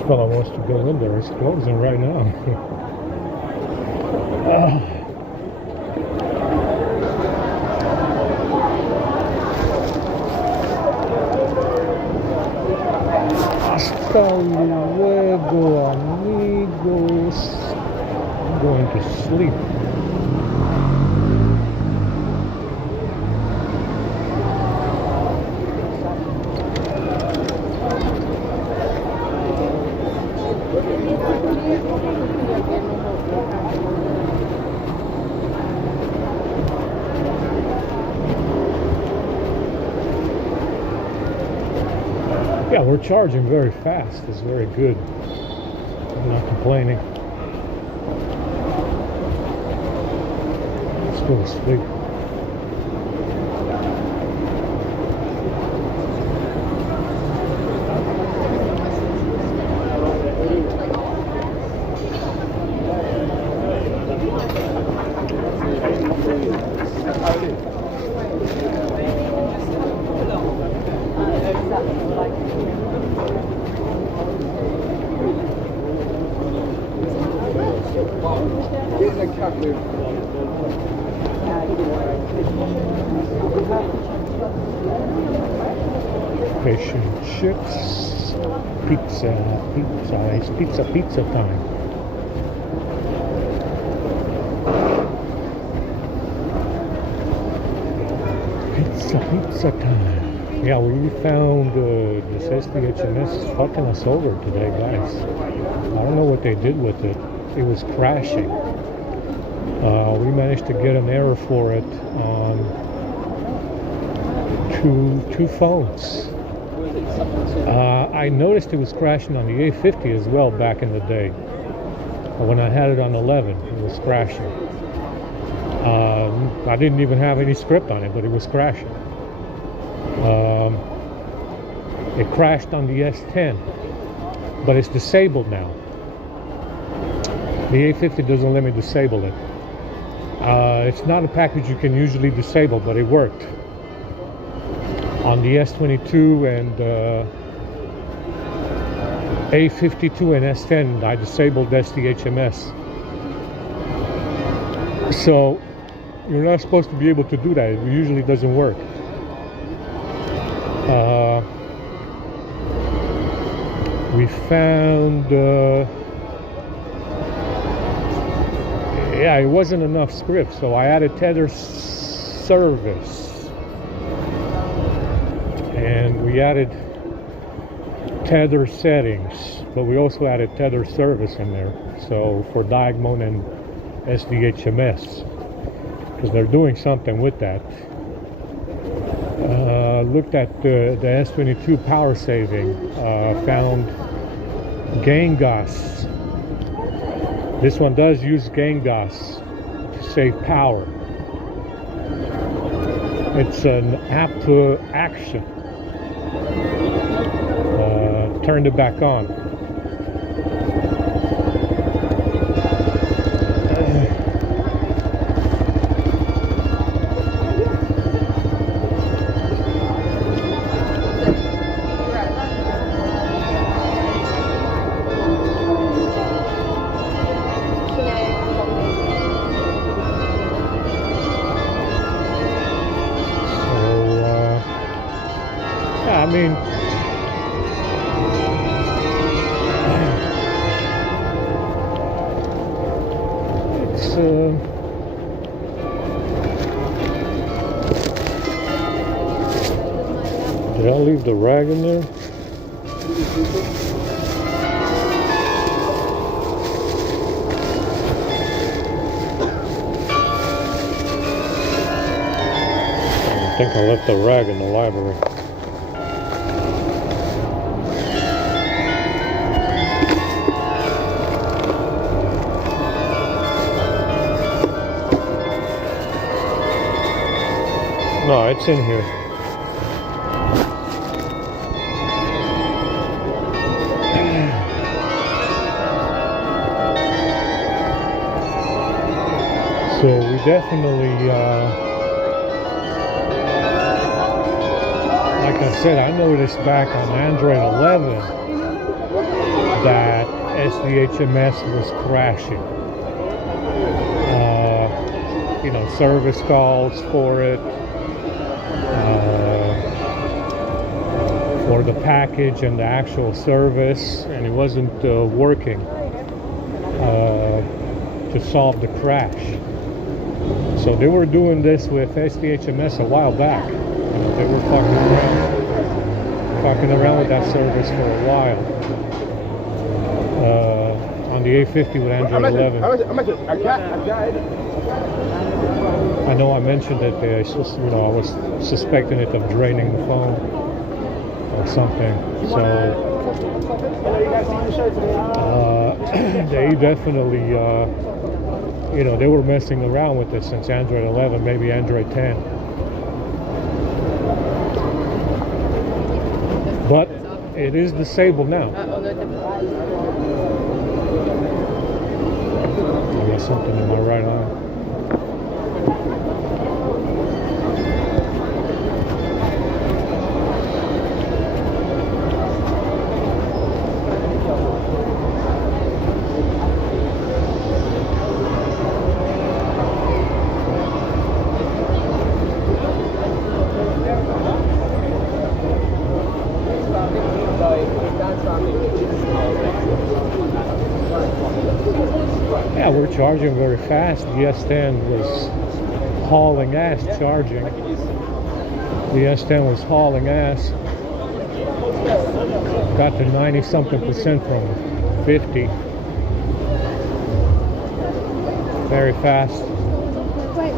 fellow wants to go in there. It's closing right now. Hasta luego, amigos. I'm going to sleep. Yeah, we're charging very fast. It's very good. I'm not complaining. Let's go to sleep. Fish and chips, pizza. It's pizza time. Pizza time. Yeah, we found this SDHMS fucking us over today, guys. I don't know what they did with it. It was crashing. We managed to get an error for it on two phones. I noticed it was crashing on the A50 as well back in the day. When I had it on 11, it was crashing. I didn't even have any script on it, but it was crashing. It crashed on the S10, but it's disabled now. The A50 doesn't let me disable it. It's not a package you can usually disable, but it worked. On the S22 and A52 and S10, I disabled SDHMS. So you're not supposed to be able to do that. It usually doesn't work. We found yeah, it wasn't enough script, so I added tether service, and we added tether settings, but we also added tether service in there, so for Diagmon and SDHMS, because they're doing something with that. Looked at the S22 power saving, found gain gas. This one does use gain gas to save power. It's an app to action. Turned it back on. I mean, it's did I leave the rag in there? I think I left the rag in the library. No, it's in here. So we definitely, like I said, I noticed back on Android 11 that SDHMS was crashing. You know, service calls for it, for the package and the actual service, and it wasn't working to solve the crash. So they were doing this with SDHMS a while back. They were fucking around with that service for a while. On the A50 with Android 11. I know I mentioned that I was suspecting it of draining the phone or something. So they definitely, you know, they were messing around with it since Android 11, maybe Android 10. But it is disabled now. I got something in my right eye. Yeah, we're charging very fast. The S10 was hauling ass charging. The S10 was hauling ass. Got to 90-something% from 50. Very fast. Wait.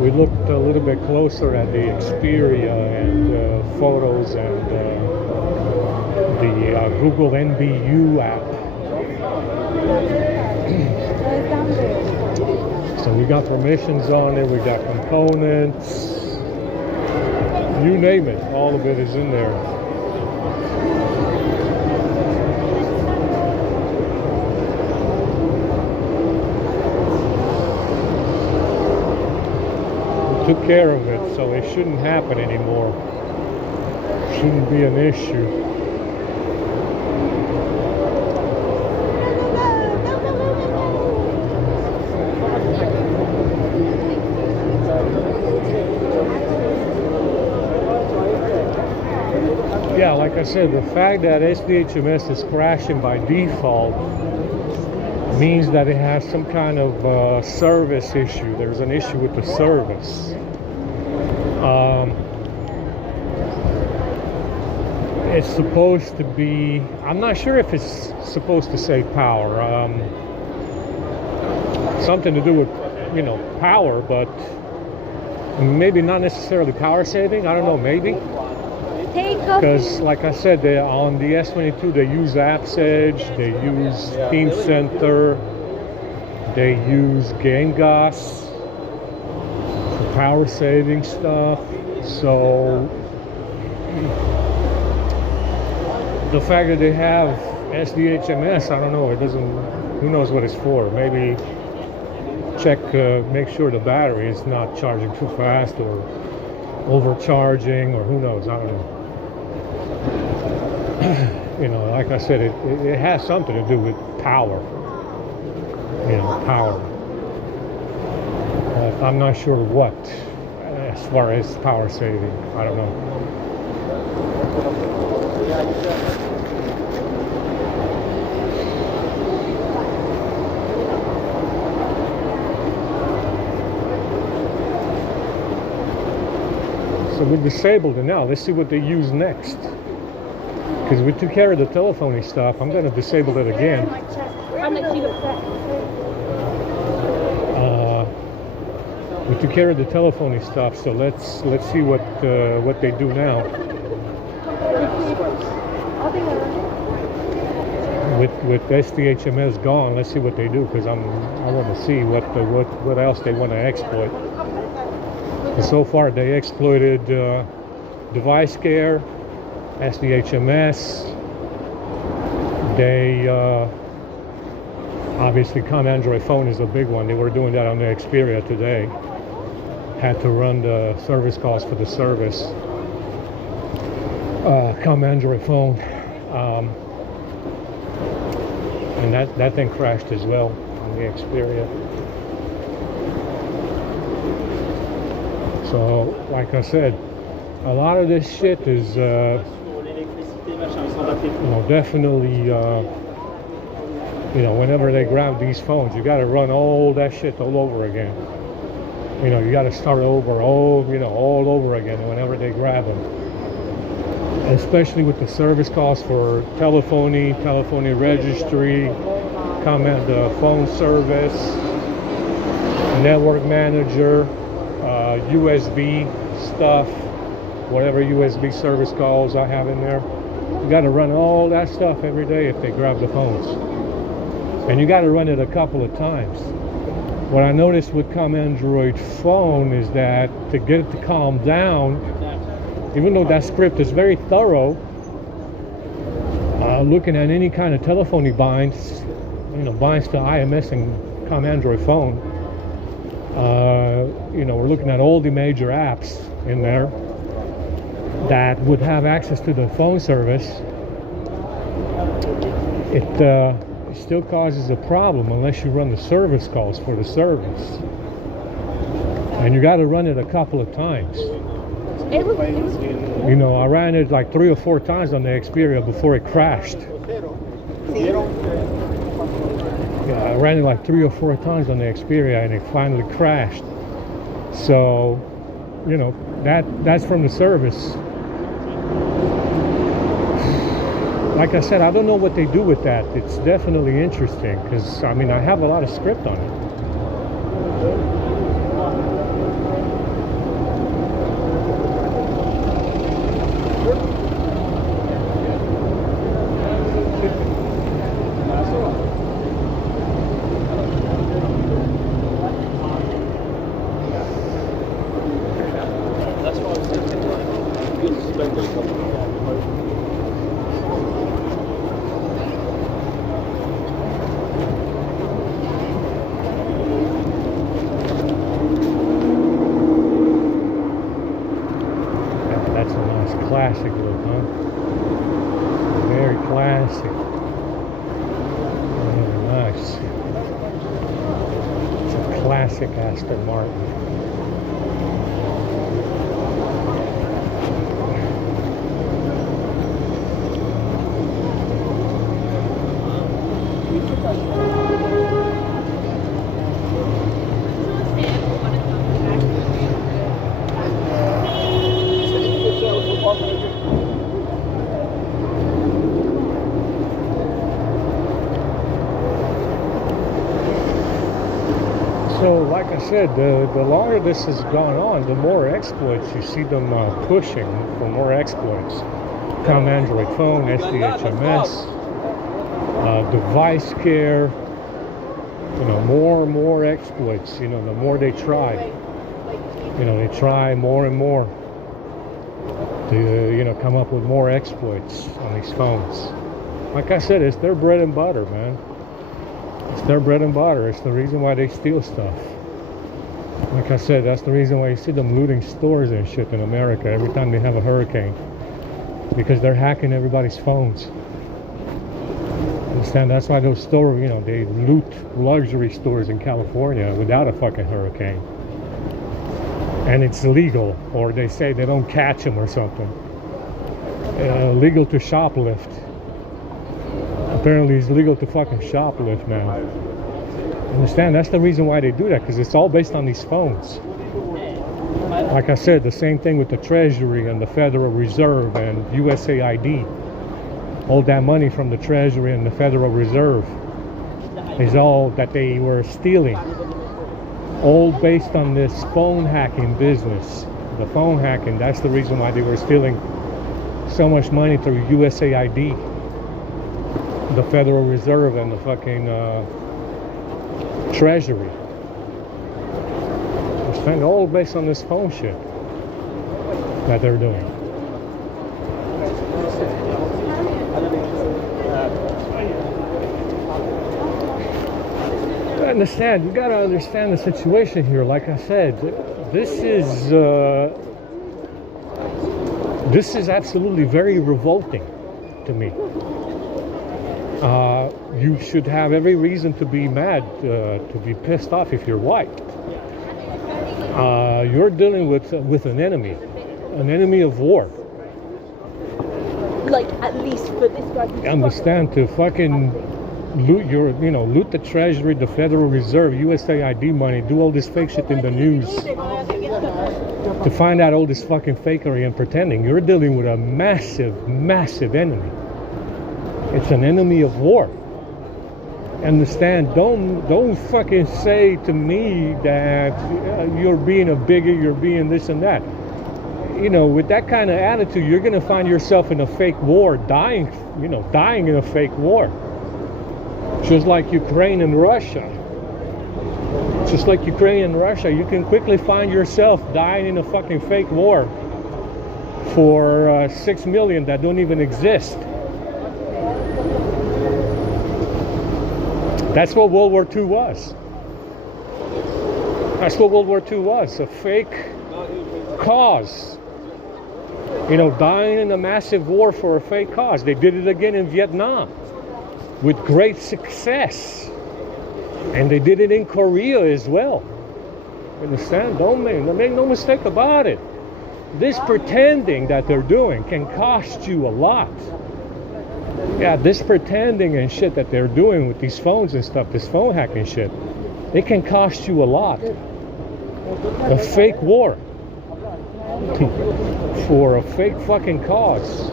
We looked a little bit closer at the Xperia and photos and the Google NBU app. So we got permissions on it, we got components, you name it, all of it is in there. Took care of it, so it shouldn't happen anymore. Shouldn't be an issue. Yeah, like I said, the fact that SDHMS is crashing by default means that it has some kind of service issue. There's an issue with the service. It's supposed to be, I'm not sure if it's supposed to say power. Something to do with, you know, power, but maybe not necessarily power saving. I don't know, maybe. Because, like I said, on the S22, they use Apps Edge, they use Team Center, they use GameGOS for power saving stuff. So the fact that they have SDHMS, I don't know, it doesn't, who knows what it's for. Maybe check, make sure the battery is not charging too fast or overcharging, or who knows, I don't know. You know, like I said, it has something to do with power. You know, power. I'm not sure what, as far as power saving. I don't know. So we disabled it now. Let's see what they use next. Because we took care of the telephony stuff. I'm going to disable it again. We took care of the telephony stuff, so let's see what they do now. With SDHMS gone, let's see what they do, because I want to see what else they want to exploit. And so far, they exploited device care, SDHMS. They obviously Android phone is a big one. They were doing that on the Xperia today. Had to run the service calls for the service. Android phone, and that thing crashed as well on the Xperia. So, like I said, a lot of this shit is, definitely, whenever they grab these phones, you got to run all that shit all over again. You got to start over, all over again whenever they grab them. Especially with the service calls for telephony registry, phone service, network manager, USB stuff, whatever USB service calls I have in there. You got to run all that stuff every day if they grab the phones. And you got to run it a couple of times. What I noticed with Android phone is that to get it to calm down, even though that script is very thorough, looking at any kind of telephony binds, binds to IMS and Android phone, we're looking at all the major apps in there that would have access to the phone service. It still causes a problem unless you run the service calls for the service, and you got to run it a couple of times. I ran it like 3 or 4 times on the Xperia before it crashed. Yeah, I ran it like 3 or 4 times on the Xperia and it finally crashed. So, that's from the service. Like I said, I don't know what they do with that. It's definitely interesting because, I have a lot of script on it. That's a nice classic look, huh? Very classic. Very nice. It's a classic Aston Martin. So, like I said, the longer this has gone on, the more exploits you see them pushing for more exploits. Android phone, SDHMS, device care, more and more exploits. The more they try, they try more and more to come up with more exploits on these phones. Like I said, it's their bread and butter, man. It's their bread and butter. It's the reason why they steal stuff. Like I said, that's the reason why you see them looting stores and shit in America every time they have a hurricane. Because they're hacking everybody's phones. Understand? That's why those stores, they loot luxury stores in California without a fucking hurricane. And it's illegal, or they say they don't catch them or something. Legal to shoplift. Apparently it's legal to fucking shoplift now. Understand? That's the reason why they do that, because it's all based on these phones. Like I said, the same thing with the Treasury and the Federal Reserve and USAID. All that money from the Treasury and the Federal Reserve is all that they were stealing. All based on this phone hacking business. The phone hacking, that's the reason why they were stealing so much money through USAID, the Federal Reserve, and the fucking Treasury. It's all based on this phone shit that they're doing. You gotta understand the situation here. Like I said, this is absolutely very revolting to me. You should have every reason to be mad, to be pissed off if you're white. You're dealing with an enemy of war. Like, at least for this guy. Understand, to fucking loot the Treasury, the Federal Reserve, USAID money, do all this fake shit in the news, to find out all this fucking fakery and pretending. You're dealing with a massive, massive enemy. It's an enemy of war. Understand? Don't fucking say to me that you're being a bigot, you're being this and that. With that kind of attitude, you're gonna find yourself in a fake war, dying in a fake war. Just like Ukraine and Russia. You can quickly find yourself dying in a fucking fake war for 6 million that don't even exist. That's what World War II was. A fake cause. Dying in a massive war for a fake cause. They did it again in Vietnam with great success. And they did it in Korea as well. Understand? Don't make no mistake about it. This pretending that they're doing can cost you a lot. Yeah, this pretending and shit that they're doing with these phones and stuff, this phone hacking shit, it can cost you a lot. A fake war for a fake fucking cause.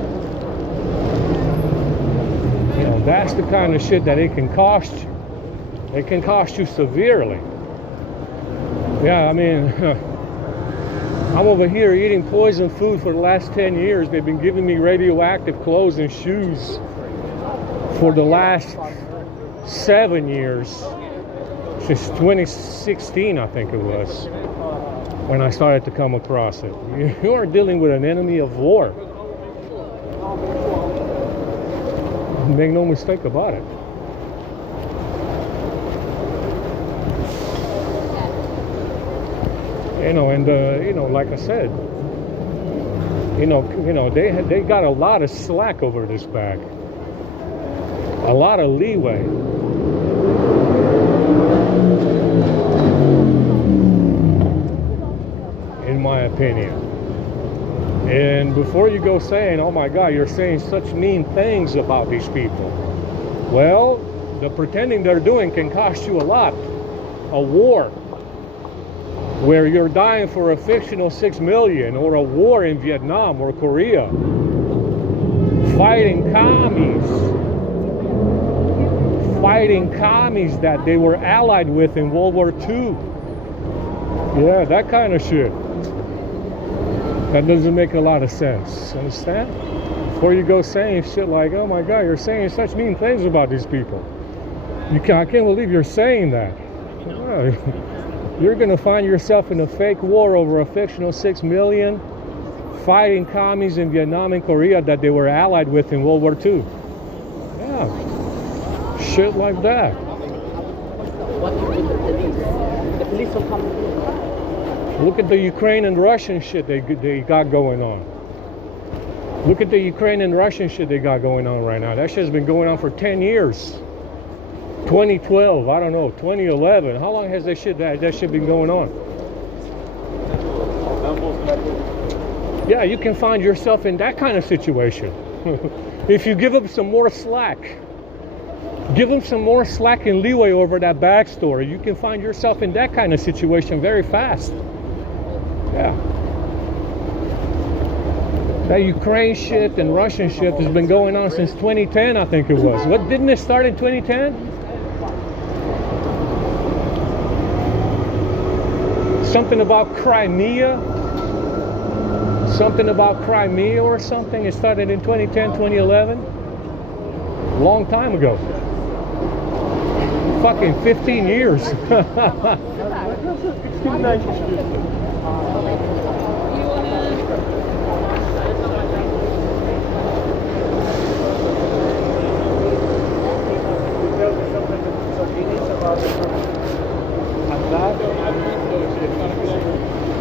That's the kind of shit that it can cost you. It can cost you severely. Yeah, I mean, I'm over here eating poison food for the last 10 years. They've been giving me radioactive clothes and shoes for the last 7 years. Since 2016, I think it was, when I started to come across it. You are dealing with an enemy of war. Make no mistake about it. Like I said, they got a lot of slack over this bag, a lot of leeway. In my opinion. And before you go saying, oh my God, you're saying such mean things about these people. Well, the pretending they're doing can cost you a lot. A war where you're dying for a fictional 6 million, or a war in Vietnam or Korea, fighting commies that they were allied with in World War II. Yeah, that kind of shit. That doesn't make a lot of sense. Understand? Before you go saying shit like, oh my God, you're saying such mean things about these people. I can't believe you're saying that. Yeah. You're going to find yourself in a fake war over a fictional 6 million fighting commies in Vietnam and Korea that they were allied with in World War II. Yeah. Shit like that. What with the police? The police will come. Look at the Ukraine and Russian shit they got going on. Look at the Ukraine and Russian shit they got going on right now. That shit's been going on for 10 years. 2012, I don't know, 2011. How long has that shit been going on? Yeah, you can find yourself in that kind of situation. If you give them some more slack. Give them some more slack and leeway over that backstory. You can find yourself in that kind of situation very fast. Yeah. That Ukraine shit and Russian shit has been going on since 2010, I think it was. What, didn't it start in 2010? Something about Crimea. Something about Crimea or something. It started in 2010, 2011. Long time ago. Fucking 15 years.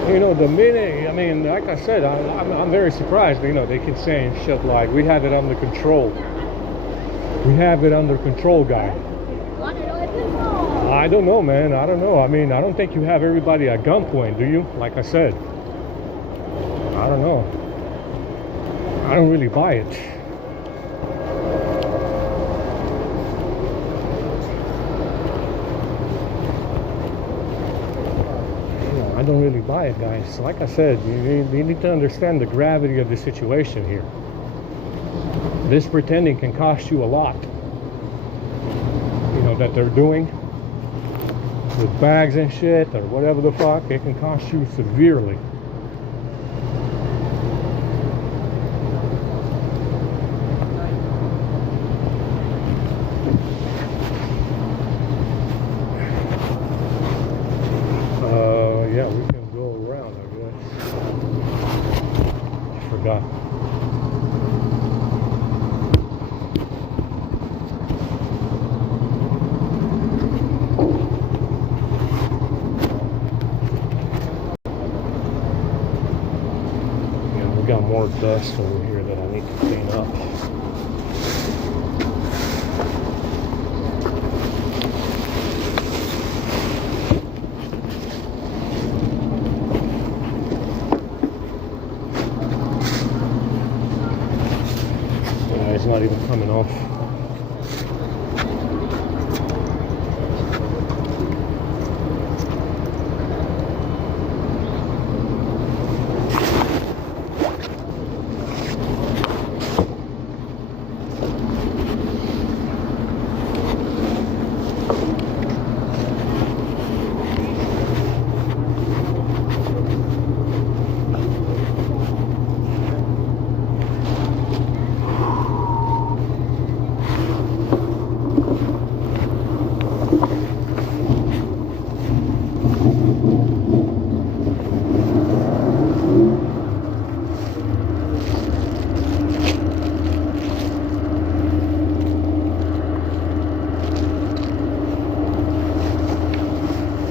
You know, the minute, I mean, like I said, I'm very surprised. You know, they keep saying shit like, we have it under control. We have it under control, guy. I don't know, man. I don't know. I mean, I don't think you have everybody at gunpoint, do you? Like I said. I don't know. I don't really buy it. I don't really buy it, guys. Like I said, you need to understand the gravity of the situation here. This pretending can cost you a lot. You know, that they're doing with bags and shit or whatever the fuck, it can cost you severely. Yeah, we can go around, I guess. I forgot. Yeah, we got more dust over here that I need to clean up. It's not even coming off.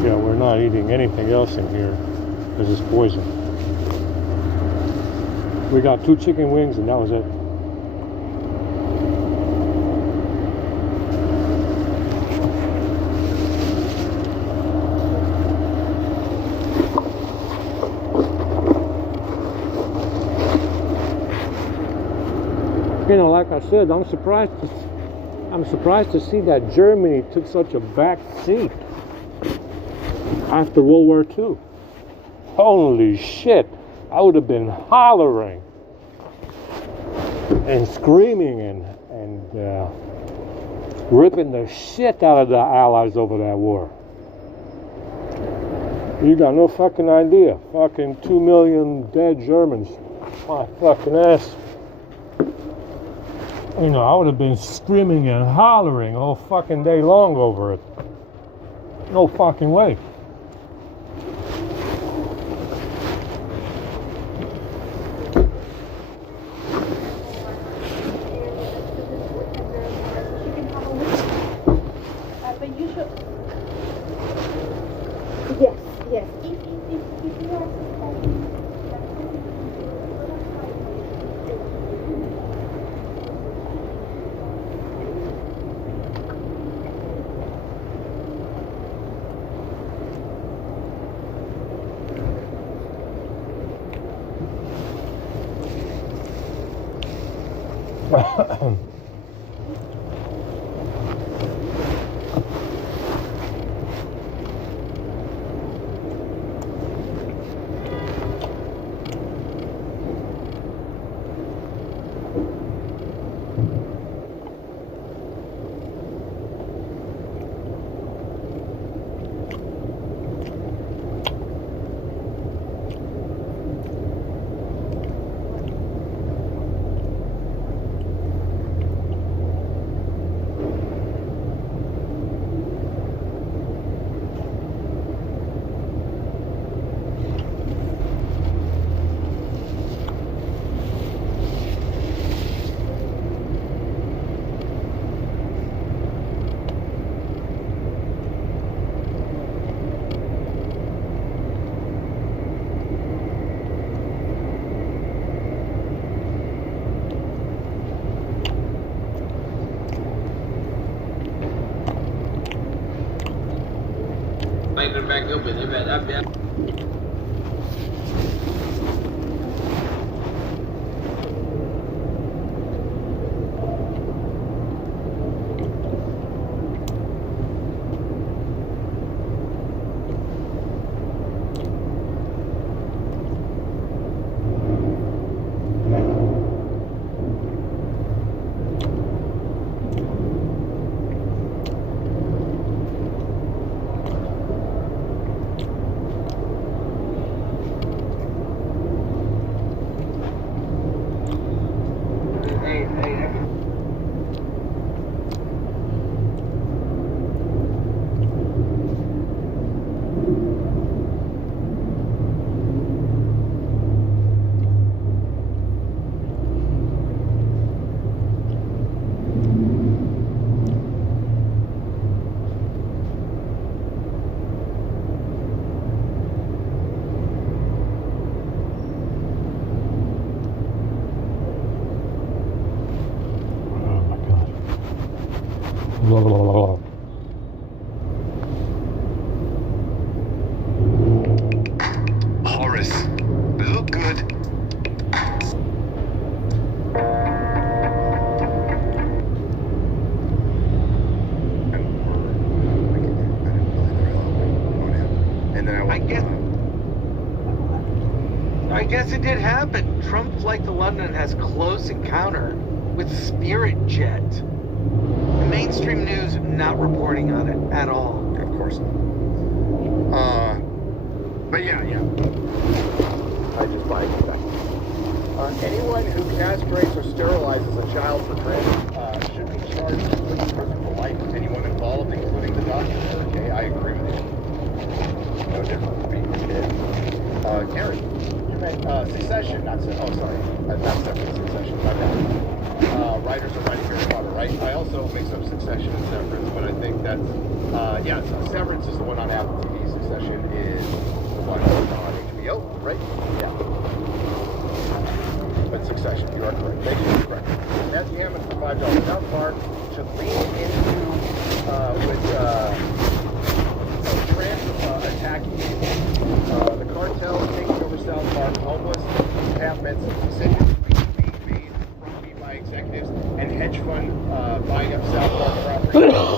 Yeah, we're not eating anything else in here. This is poison. We got 2 chicken wings and that was it. You know, like I said, I'm surprised to see that Germany took such a back seat after World War II. Holy shit, I would have been hollering and screaming and ripping the shit out of the Allies over that war. You got no fucking idea. Fucking 2 million dead Germans. My fucking ass. You know, I would have been screaming and hollering all fucking day long over it. No fucking way. Yes, yes. If you are lighting back up and they're Blah, blah, blah, blah. Horace, we look good. And then I guess it did happen. Trump Flight to London has close encounter with Spirit Jet. The mainstream news not reporting on it at all. Of course not. But yeah. I just buy that. Anyone who castrates or sterilizes a child for transit should be charged with prison for life. Anyone involved, including the doctor. Okay, I agree with you. No different from being a kid. Karen, you meant Succession, not separate Succession. My bad. Writers are writing Harry Potter, right? I also mix up Succession and Severance, but I think that's, so Severance is the one on Apple TV. Succession is the one on HBO, right? Yeah. But Succession, you are correct. Thank you, you're correct. Matthew Hammond for $5. South Park should lean into, Trump attacking the cartel taking over South Park, homeless encampments, decisions being made by executives and hedge fund buying up South Park property.